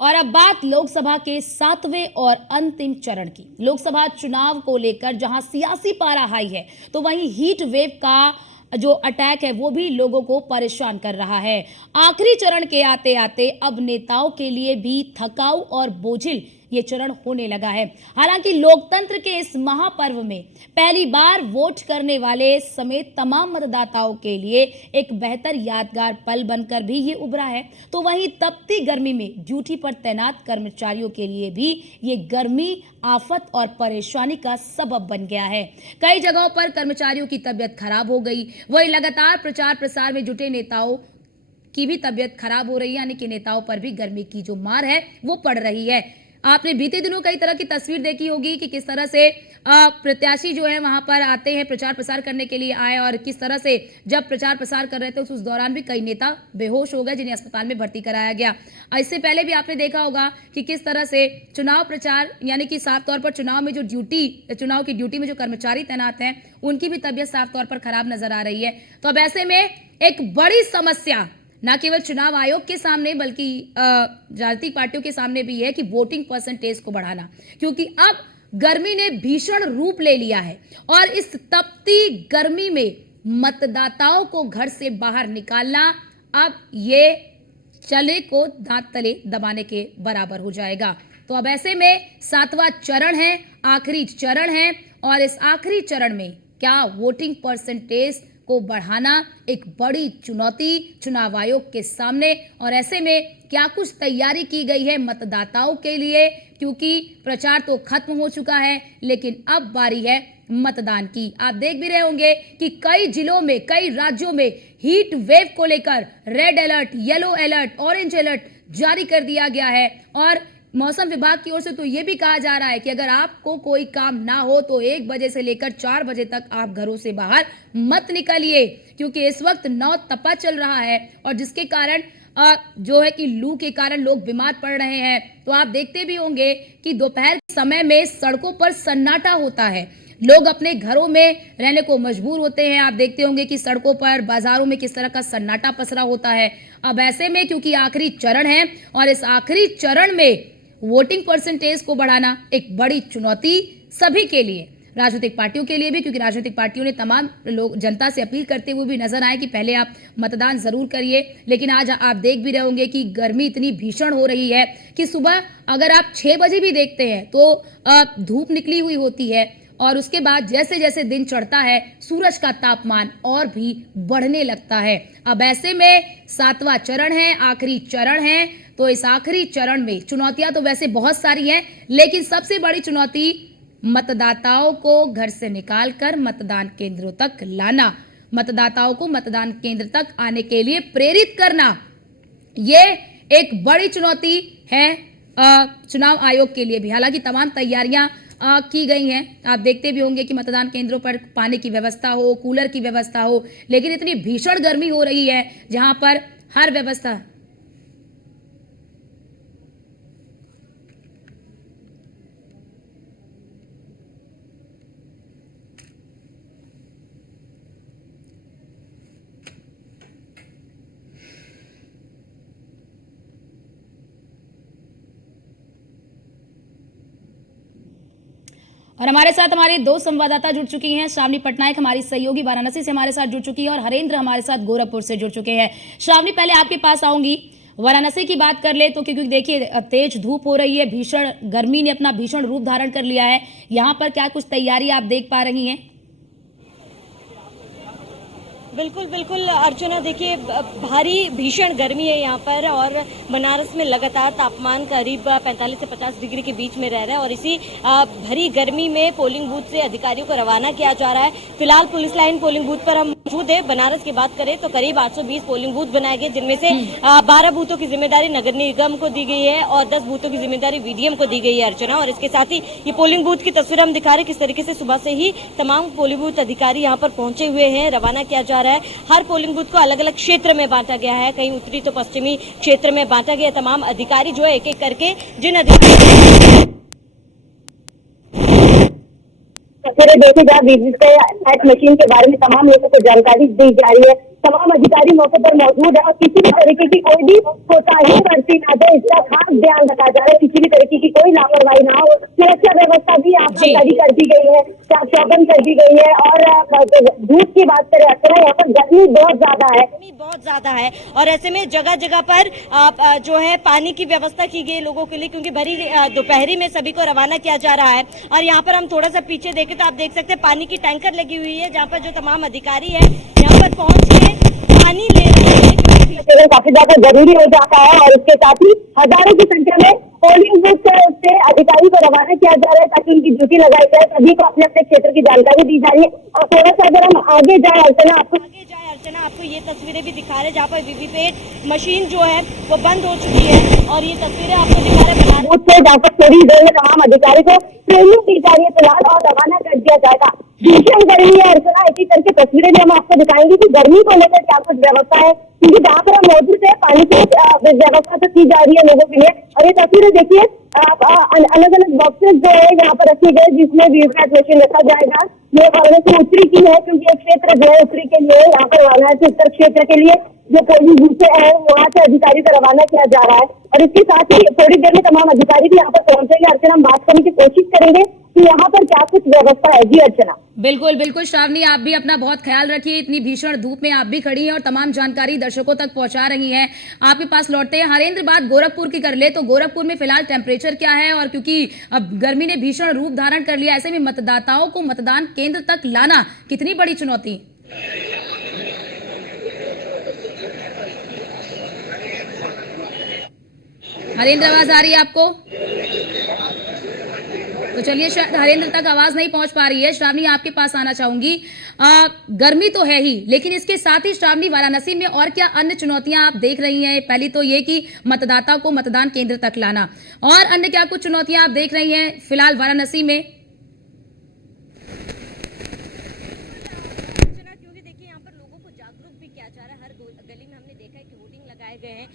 और अब बात लोकसभा के 7वें और अंतिम चरण की। लोकसभा चुनाव को लेकर जहां सियासी पारा हाई है, तो वहीं हीट वेव का जो अटैक है वो भी लोगों को परेशान कर रहा है। आखिरी चरण के आते आते अब नेताओं के लिए भी थकाऊ और बोझिल ये चरण होने लगा है। हालांकि लोकतंत्र के इस महापर्व में पहली बार वोट करने वाले समेत तमाम मतदाताओं के लिए एक बेहतर यादगार पल बनकर भी ये उभरा है, तो वहीं तपती गर्मी में ड्यूटी पर तैनात कर्मचारियों के लिए भी ये गर्मी आफत और परेशानी का सबब बन गया है। कई जगहों पर कर्मचारियों की तबीयत खराब हो गई, वहीं लगातार प्रचार प्रसार में जुटे नेताओं की भी तबीयत खराब हो रही है, यानी कि नेताओं पर भी गर्मी की जो मार है वो पड़ रही है। आपने बीते दिनों कई तरह की तस्वीर देखी होगी कि किस तरह से प्रत्याशी जो है वहां पर आते हैं, प्रचार प्रसार करने के लिए आए, और किस तरह से जब प्रचार प्रसार कर रहे थे उस दौरान भी कई नेता बेहोश हो गए, जिन्हें अस्पताल में भर्ती कराया गया। इससे पहले भी आपने देखा होगा कि किस तरह से चुनाव प्रचार यानी कि साफ तौर पर चुनाव में जो चुनाव की ड्यूटी में जो कर्मचारी तैनात हैं उनकी भी तबीयत साफ तौर पर खराब नजर आ रही है। तो अब ऐसे में एक बड़ी समस्या न केवल चुनाव आयोग के सामने बल्कि राजनीतिक पार्टियों के सामने भी है कि वोटिंग परसेंटेज को बढ़ाना, क्योंकि अब गर्मी ने भीषण रूप ले लिया है और इस तपती गर्मी में मतदाताओं को घर से बाहर निकालना अब ये चले को दांत तले दबाने के बराबर हो जाएगा। तो अब ऐसे में 7वां चरण है, आखिरी चरण है, और इस आखिरी चरण में क्या वोटिंग परसेंटेज को बढ़ाना एक बड़ी चुनौती चुनाव आयोग के सामने। और ऐसे में क्या कुछ तैयारी की गई है मतदाताओं के लिए, क्योंकि प्रचार तो खत्म हो चुका है लेकिन अब बारी है मतदान की। आप देख भी रहे होंगे कि कई जिलों में, कई राज्यों में हीट वेव को लेकर red alert, yellow alert, orange alert जारी कर दिया गया है। और मौसम विभाग की ओर से तो यह भी कहा जा रहा है कि अगर आपको कोई काम ना हो तो 1 बजे से लेकर 4 बजे तक आप घरों से बाहर मत निकलिए, क्योंकि इस वक्त नौ तपा चल रहा है और जिसके कारण जो है कि लू के कारण लोग बीमार पड़ रहे हैं। तो आप देखते भी होंगे कि दोपहर के समय में सड़कों पर सन्नाटा होता है, लोग अपने घरों में रहने को मजबूर होते हैं। आप देखते होंगे कि सड़कों पर, बाजारों में किस तरह का सन्नाटा पसरा होता है। अब ऐसे में क्योंकि आखिरी चरण है और इस आखिरी चरण में वोटिंग परसेंटेज को बढ़ाना एक बड़ी चुनौती सभी के लिए, राजनीतिक पार्टियों के लिए भी, क्योंकि राजनीतिक पार्टियों ने तमाम लोग जनता से अपील करते हुए भी नजर आए कि पहले आप मतदान जरूर करिए। लेकिन आज आप देख भी रहे होंगे कि गर्मी इतनी भीषण हो रही है कि सुबह अगर आप 6 बजे भी देखते हैं तो धूप निकली हुई होती है, और उसके बाद जैसे जैसे दिन चढ़ता है सूरज का तापमान और भी बढ़ने लगता है। अब ऐसे में 7वां चरण है, आखिरी चरण है, तो इस आखिरी चरण में चुनौतियां तो वैसे बहुत सारी हैं, लेकिन सबसे बड़ी चुनौती मतदाताओं को घर से निकालकर मतदान केंद्रों तक लाना, मतदाताओं को मतदान केंद्र तक आने के लिए प्रेरित करना, ये एक बड़ी चुनौती है चुनाव आयोग के लिए भी। हालांकि तमाम तैयारियां की गई हैं। आप देखते भी होंगे कि मतदान केंद्रों पर पानी की व्यवस्था हो, कूलर की व्यवस्था हो, लेकिन इतनी भीषण गर्मी हो रही है जहां पर हर व्यवस्था और हमारे साथ हमारे 2 संवाददाता जुड़ चुकी हैं। श्रावणी पटनायक हमारी सहयोगी वाराणसी से हमारे साथ जुड़ चुकी है और हरेंद्र हमारे साथ गोरखपुर से जुड़ चुके हैं। श्रावणी, पहले आपके पास आऊंगी। वाराणसी की बात कर ले तो क्योंकि देखिए तेज धूप हो रही है, भीषण गर्मी ने अपना भीषण रूप धारण कर लिया है, यहाँ पर क्या कुछ तैयारी आप देख पा रही हैं? बिल्कुल बिल्कुल अर्चना, देखिए भारी भीषण गर्मी है यहाँ पर और बनारस में लगातार तापमान करीब 45 से 50 डिग्री के बीच में रह रहा है और इसी भरी गर्मी में पोलिंग बूथ से अधिकारियों को रवाना किया जा रहा है। फिलहाल पुलिस लाइन पोलिंग बूथ पर हम मौजूद है। बनारस की बात करें तो करीब 820 पोलिंग बूथ बनाए गए, जिनमें से 12 बूथों की जिम्मेदारी नगर निगम को दी गई है और 10 बूथों की जिम्मेदारी वीडीएम को दी गई है अर्चना। और इसके साथ ही ये पोलिंग बूथ की तस्वीर हम दिखा रहे हैं किस तरीके से सुबह से ही तमाम पोलिंग बूथ अधिकारी यहाँ पर पहुंचे हुए हैं, रवाना किया जा रहा है। हर पोलिंग बूथ को अलग अलग क्षेत्र में बांटा गया है, कहीं उत्तरी तो पश्चिमी क्षेत्र में बांटा गया। तमाम अधिकारी जो है एक एक करके जिन अधिकारी देखे जा वीवीपैट मशीन के बारे में तमाम लोगों को जानकारी दी जा रही है। तमाम अधिकारी मौके पर मौजूद है और किसी भी तरीके की कोई भी कोताही बरती ना जाए, इसका खास ध्यान रखा जा रहा है। किसी भी तरीके की कोई लापरवाही ना हो। सुरक्षा व्यवस्था भी यहाँ पर जी। कड़ी कर दी गई है, चाक चौबंद कर दी गई है। और धूप की बात करें अर्चना, यहाँ पर गर्मी बहुत ज्यादा है। गर्मी बहुत ज्यादा है और ऐसे में जगह जगह पर जो है पानी की व्यवस्था की गई है लोगों के लिए, क्योंकि भरी दोपहरी में सभी को रवाना किया जा रहा है। और यहाँ पर हम थोड़ा सा पीछे देखें तो आप देख सकते हैं पानी की टैंकर लगी हुई है, जहाँ पर जो तमाम अधिकारी है यहाँ पर पहुंच के पानी ले रहे हैं, सेवन काफी ज्यादा जरूरी हो जाता है। और इसके साथ ही हजारों की संख्या में पोलिंग बूथ से अधिकारी को रवाना किया जा रहा है ताकि उनकी ड्यूटी लगाई जाए। सभी को अपने अपने क्षेत्र की जानकारी दी जा रही है। और थोड़ा सा अगर हम आगे जाए अर्चना, आपको ये तस्वीरें भी दिखा रहे हैं जहाँ पर वीवीपैट मशीन जो है वो बंद हो चुकी है और ये तस्वीरें आपको दिखा रहे हैं बूथ से, जहाँ पर थोड़ी देर में तमाम अधिकारी को ट्रेनिंग दी जा रही है फिलहाल और रवाना कर दिया जाएगा। भीषण गर्मी है अर्चना, इसी तरह की तस्वीरें भी हम आपको दिखाएंगे कि गर्मी को लेकर क्या कुछ व्यवस्था है, क्योंकि जहाँ पर हम मौजूद है पानी की व्यवस्था तो की जा रही है लोगों के लिए। और ये तस्वीरें देखिए, अलग अलग बॉक्सेस जो है यहाँ पर रखे गए जिसमें वीवीपैट मशीन रखा जाएगा। ये वाराणसी उत्तरी की है, क्योंकि एक क्षेत्र जो है उत्तरी के लिए, यहाँ पर वाराणसी उत्तर क्षेत्र के लिए जो पोलिंग बूथ है वहाँ से अधिकारी को रवाना किया जा रहा है। और इसके साथ ही थोड़ी देर में तमाम अधिकारी भी यहाँ पर पहुंचेंगे। अर्चना, हम बात करने की कोशिश करेंगे कि यहाँ पर क्या कुछ व्यवस्था है। जी अर्चना। बिल्कुल बिल्कुल श्रावणी, आप भी अपना बहुत ख्याल रखिए। इतनी भीषण धूप में आप भी खड़ी हैं और तमाम जानकारी दर्शकों तक पहुंचा रही हैं। आपके पास लौटते हैं हरेंद्र, बात गोरखपुर की कर ले तो गोरखपुर में फिलहाल टेम्परेचर क्या है? और क्योंकि अब गर्मी ने भीषण रूप धारण कर लिया, ऐसे में मतदाताओं को मतदान केंद्र तक लाना कितनी बड़ी चुनौती? हरेंद्र, आवाज आ रही है आपको? तो चलिए, शायद हरेंद्र तक आवाज नहीं पहुंच पा रही है। श्रावणी, आपके पास आना चाहूंगी। गर्मी तो है ही, लेकिन इसके साथ ही श्रावणी, वाराणसी में और क्या अन्य चुनौतियां आप देख रही हैं? पहली तो ये कि मतदाता को मतदान केंद्र तक लाना, और अन्य क्या कुछ चुनौतियां आप देख रही हैं फिलहाल वाराणसी में? क्योंकि देखिए यहाँ पर लोगों को जागरूक भी किया जा रहा है। हर गली में हमने देखा है कि होर्डिंग लगाए गए हैं,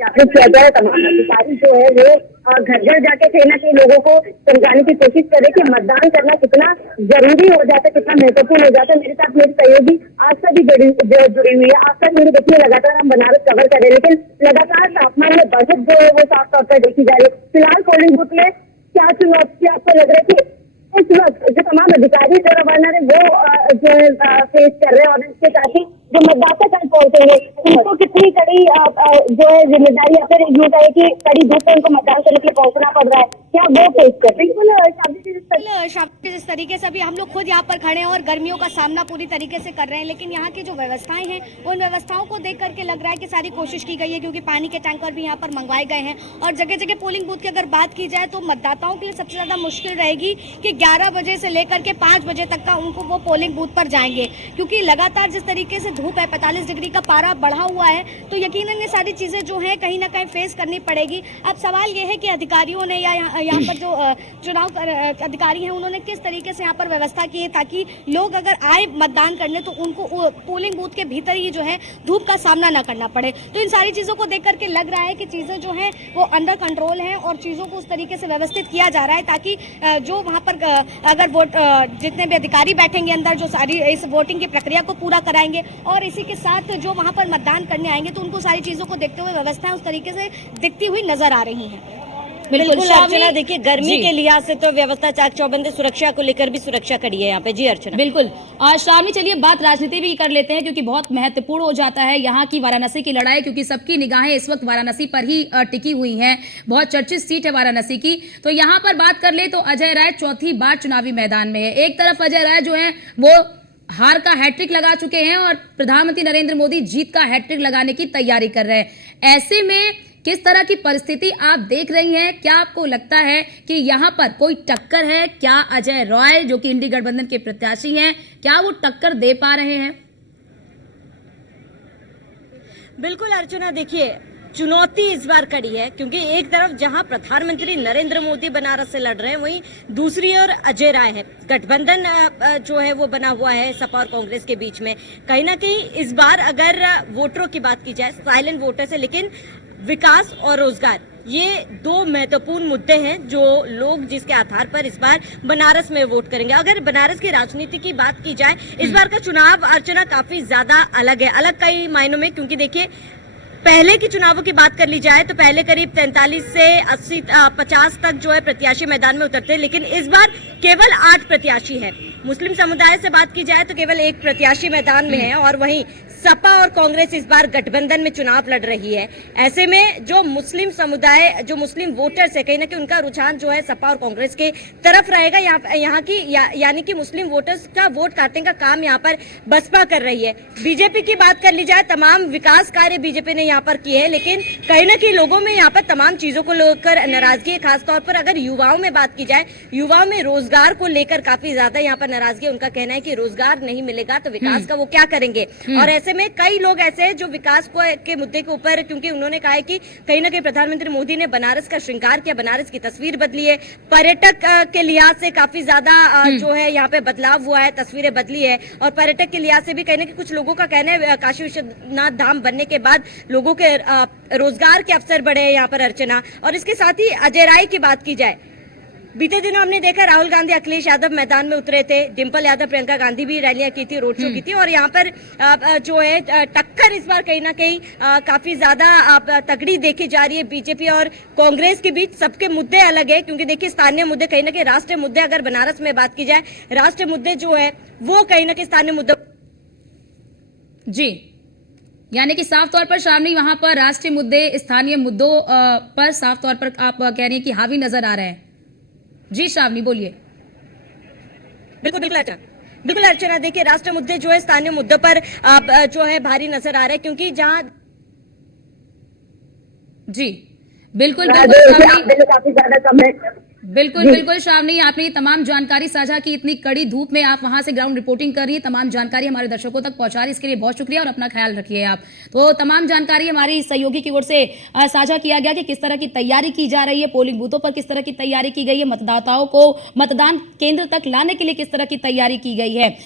जागरूक किया जाए। तमाम अधिकारी जो है वो घर घर जाके कहीं ना कहीं लोगों को समझाने की कोशिश करें कि मतदान करना कितना जरूरी हो जाता है, कितना महत्वपूर्ण हो जाता है। मेरे साथ मेरी सहयोगी आस्था भी जुड़ी हुई है। आस्था, मेरे देखिए लगातार हम बनारस कवर कर रहे हैं, लेकिन लगातार तापमान में बढ़त जो है वो साफ तौर पर देखी जा रही है। फिलहाल पोलिंग बूथ में क्या चुनौती आपको लग रही थी? इस वक्त जो तमाम अधिकारी जो रवाना है वो जो है फेस कर रहे हैं, और इसके साथ ही जो मतदाता कल पहुंचेंगे उनको कितनी कड़ी जो है जिम्मेदारी, या फिर यूं कहे कि कड़ी धूप में उनको मतदान करने के लिए पहुंचना पड़ रहा है, क्या वो फेस कर रहे हैं? जिस तरीके से अभी हम लोग खुद यहाँ पर खड़े हैं और गर्मियों का सामना पूरी तरीके से कर रहे हैं, लेकिन यहाँ की जो व्यवस्थाएं हैं उन व्यवस्थाओं को देख करके लग रहा है कि सारी कोशिश की गई है, क्योंकि पानी के टैंकर भी यहाँ पर मंगवाए गए हैं। और जगह जगह पोलिंग बूथ की अगर बात की जाए तो मतदाताओं के लिए सबसे ज्यादा मुश्किल रहेगी कि 11 बजे से लेकर के 5 बजे तक का उनको वो पोलिंग बूथ पर जाएंगे, क्योंकि लगातार जिस तरीके से धूप है, 45 डिग्री का पारा बढ़ा हुआ है, तो यकीनन ये सारी चीजें जो है कहीं ना कहीं फेस करनी पड़ेगी। अब सवाल ये है कि अधिकारियों ने या यहाँ पर जो चुनाव अधिकारी हैं उन्होंने किस तरीके से यहाँ पर व्यवस्था की है ताकि लोग अगर आए मतदान करने तो उनको पोलिंग बूथ के भीतर ही जो है धूप का सामना ना करना पड़े। तो इन सारी चीजों को देख करके लग रहा है कि चीजें जो है वो अंडर कंट्रोल हैं और चीजों को उस तरीके से व्यवस्थित किया जा रहा है ताकि जो वहाँ पर अगर वोट जितने भी अधिकारी बैठेंगे अंदर, जो सारी इस वोटिंग की प्रक्रिया को पूरा कराएंगे और इसी के साथ जो वहाँ पर मतदान करने आएंगे तो उनको सारी चीजों को देखते हुए व्यवस्थाएं उस तरीके से दिखती हुई नजर आ रही हैं। बिल्कुल अर्चना, देखिए गर्मी के लिहाज से तो व्यवस्था चाक चौबंद, सुरक्षा को लेकर भी सुरक्षा कड़ी है यहाँ पे। जी अर्चना। बिल्कुल। श्रावणी, चलिए बात राजनीति भी कर लेते हैं, क्योंकि बहुत महत्वपूर्ण हो जाता है यहाँ की वाराणसी की लड़ाई, क्योंकि सबकी निगाहें इस वक्त वाराणसी पर ही टिकी हुई हैं। बहुत चर्चित सीट है वाराणसी की। तो यहाँ पर बात कर ले तो अजय राय चौथी बार चुनावी मैदान में है। एक तरफ अजय राय जो है वो हार का हैट्रिक लगा चुके हैं और प्रधानमंत्री नरेंद्र मोदी जीत का हैट्रिक लगाने की तैयारी कर रहे हैं। ऐसे में किस तरह की परिस्थिति आप देख रही हैं? क्या आपको लगता है कि यहाँ पर कोई टक्कर है? क्या अजय राय जो कि इंडी गठबंधन के प्रत्याशी हैं, क्या वो टक्कर दे पा रहे हैं? बिल्कुल अर्चना, देखिए चुनौती इस बार कड़ी है, क्योंकि एक तरफ जहां प्रधानमंत्री नरेंद्र मोदी बनारस से लड़ रहे हैं, वहीं दूसरी ओर अजय राय है। गठबंधन जो है वो बना हुआ है सपा और कांग्रेस के बीच में। कहीं ना कहीं इस बार अगर वोटरों की बात की जाए, साइलेंट वोटर्स है, लेकिन विकास और रोजगार ये दो महत्वपूर्ण मुद्दे हैं जो लोग जिसके आधार पर इस बार बनारस में वोट करेंगे। अगर बनारस की राजनीति की बात की जाए, इस बार का चुनाव अर्चना काफी ज्यादा अलग है, अलग कई मायनों में, क्योंकि देखिए पहले की चुनावों की बात कर ली जाए तो पहले करीब 43 से 80 50 तक जो है प्रत्याशी मैदान में उतरते हैं, लेकिन इस बार केवल 8 प्रत्याशी है। मुस्लिम समुदाय से बात की जाए तो केवल 1 प्रत्याशी मैदान में है, और वहीं सपा और कांग्रेस इस बार गठबंधन में चुनाव लड़ रही है। ऐसे में जो मुस्लिम समुदाय, जो मुस्लिम वोटर्स है, कहीं ना कहीं उनका रुझान जो है सपा और कांग्रेस के तरफ रहेगा। यहाँ की यानी कि मुस्लिम वोटर्स का वोट काटने का काम यहाँ पर बसपा कर रही है। बीजेपी की बात कर ली जाए, तमाम विकास कार्य बीजेपी ने यहाँ पर किए हैं, लेकिन कहीं ना कहीं लोगों में यहाँ पर तमाम चीजों को लेकर नाराजगी है। खासतौर पर अगर युवाओं में बात की जाए, युवाओं में रोजगार को लेकर काफी ज्यादा यहाँ पर नाराजगी है। उनका कहना है कि रोजगार नहीं मिलेगा तो विकास का वो क्या करेंगे। और ऐसे में कई लोग ऐसे हैं जो विकास के मुद्दे के ऊपर, क्योंकि उन्होंने कहा है कि कहीं ना कहीं प्रधानमंत्री मोदी ने बनारस का श्रृंगार किया, बनारस की तस्वीर बदली है, पर्यटक के लिहाज से काफी ज्यादा जो है यहाँ पे बदलाव हुआ है, तस्वीरें बदली है। और पर्यटक के लिहाज से भी कहीं ना कहीं कुछ लोगों का कहना है काशी विश्वनाथ धाम बनने के बाद लोगों के रोजगार के अवसर बढ़े हैं यहाँ पर अर्चना। और इसके साथ ही अजय राय की बात की जाए, बीते दिनों हमने देखा राहुल गांधी, अखिलेश यादव मैदान में उतरे थे, डिंपल यादव, प्रियंका गांधी भी रैलियां की थी, रोड शो की थी, और यहाँ पर जो है टक्कर इस बार कहीं ना कहीं काफी ज्यादा तगड़ी देखी जा रही है बीजेपी और कांग्रेस के बीच। सबके मुद्दे अलग है, क्योंकि देखिए स्थानीय मुद्दे, कहीं ना कहीं राष्ट्रीय मुद्दे, अगर बनारस में बात की जाए, राष्ट्रीय मुद्दे जो है वो कहीं ना कहीं स्थानीय मुद्दे जी, यानी कि साफ तौर पर शामनी वहां पर राष्ट्रीय मुद्दे स्थानीय मुद्दों पर साफ तौर पर आप कह रहे हैं कि हावी नजर आ रहे हैं। जी श्रावणी बोलिए। बिल्कुल अर्चना, देखिए राष्ट्रीय मुद्दे जो है स्थानीय मुद्दों पर जो है भारी नजर आ रहा है, क्योंकि जहां जी बिल्कुल श्रावणी, काफी ज्यादा कम है। बिल्कुल श्रावणी, आपने ये तमाम जानकारी साझा की, इतनी कड़ी धूप में आप वहां से ग्राउंड रिपोर्टिंग कर रही है, तमाम जानकारी हमारे दर्शकों तक पहुंचा रही है, इसके लिए बहुत शुक्रिया और अपना ख्याल रखिए आप। तो तमाम जानकारी हमारी सहयोगी की ओर से साझा किया गया कि किस तरह की तैयारी की जा रही है, पोलिंग बूथों पर किस तरह की तैयारी की गई है, मतदाताओं को मतदान केंद्र तक लाने के लिए किस तरह की तैयारी की गई है।